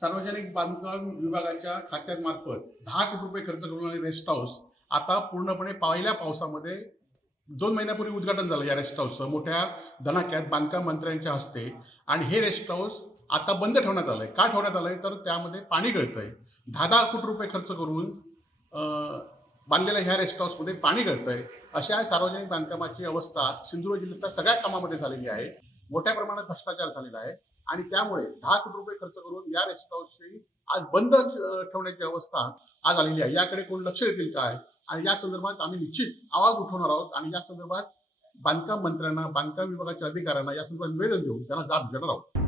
सार्वजनिक बांधकाम विभागाच्या खात्यामार्फत दहा कोटी रुपये खर्च करून रेस्ट हाऊस आता पूर्णपणे पहिल्या पावसामध्ये दोन महिन्यापूर्वी उद्घाटन झालं या रेस्ट हाऊसचं मोठ्या धनाक्यात बांधकाम मंत्र्यांच्या हस्ते. आणि हे रेस्ट हाऊस आता बंद ठेवण्यात आलंय. का ठेवण्यात आलंय? तर त्यामध्ये पाणी गळतंय. दहा दहा कोटी रुपये खर्च करून बांधलेल्या ह्या रेस्ट हाऊसमध्ये पाणी गळतंय. अशा सार्वजनिक बांधकामाची अवस्था सिंधुदुर्ग जिल्ह्यातल्या सगळ्या कामामध्ये झालेली आहे. मोठ्या प्रमाणात भ्रष्टाचार झालेला आहे. आणि त्यामुळे दहा कोटी रुपये खर्च करून या रेस्ट हाऊसची आज बंद ठेवण्याची अवस्था आज आलेली आहे. याकडे कोण लक्ष देतील काय? आणि या संदर्भात आम्ही निश्चित आवाज उठवणार आहोत आणि या संदर्भात बांधकाम मंत्र्यांना बांधकाम विभागाच्या अधिकाऱ्यांना या संदर्भात निवेदन देऊन त्यांना जाब देणार आहोत.